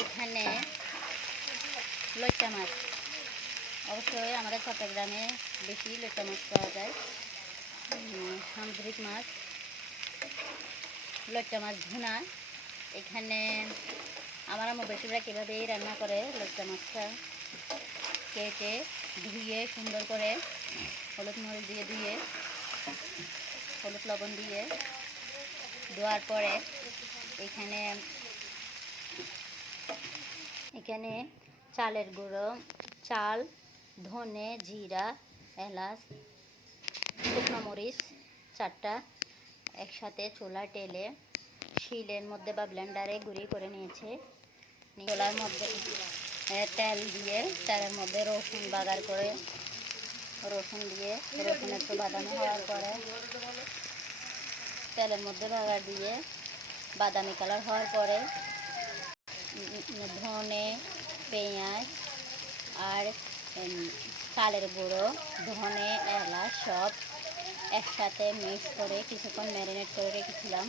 এখানে লইট্টা মাছ, অবশ্যই আমাদের চট্টগ্রামে বেশি লইট্টা মাছ পাওয়া যায়। সামুদ্রিক মাছ, লইট্টা মাছ ভুনা। এখানে আমার আম্মু বেশিরভাগ এভাবেই রান্না করে। লইট্টা মাছটা কেটে ধুয়ে সুন্দর করে হলুদ মরিচ দিয়ে ধুয়ে, হলুদ লবণ দিয়ে ধোয়ার পরে এখানে চালের গুঁড়ো, চাল, ধনে, জিরা, এলাচ, শুকনো মরিচ 4টা একসাথে চুলা টেলে শিলের মধ্যে বা ব্লেন্ডারে গুঁড়ি করে নিয়েছে। চুলার মধ্যে তেল দিয়ে, তেলের মধ্যে রসুন বাগার করে, রসুন দিয়ে রসুন একটু বাদামি হওয়ার পরে তেলের মধ্যে বাগার দিয়ে বাদামি কালার হওয়ার পরে ধনে, পেঁয়াজ আর চালের গুঁড়ো, ধনে, এলাচ সব একসাথে মিক্স করে কিছুক্ষণ ম্যারিনেট করে রেখেছিলাম।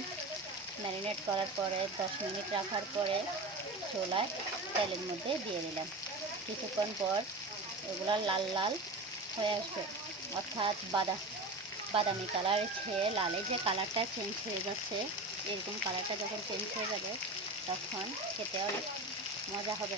ম্যারিনেট করার পরে 10 মিনিট রাখার পরে চুলায় তেলের মধ্যে দিয়ে দিলাম। কিছুক্ষণ পর এগুলো লাল লাল হয়ে আসবে, অর্থাৎ বাদামি কালার ছেয়ে লালে যে কালারটা চেঞ্জ হয়ে যাচ্ছে, এরকম কালারটা যখন চেঞ্জ হয়ে যাবে তখন খেতে অনেক মজা হবে।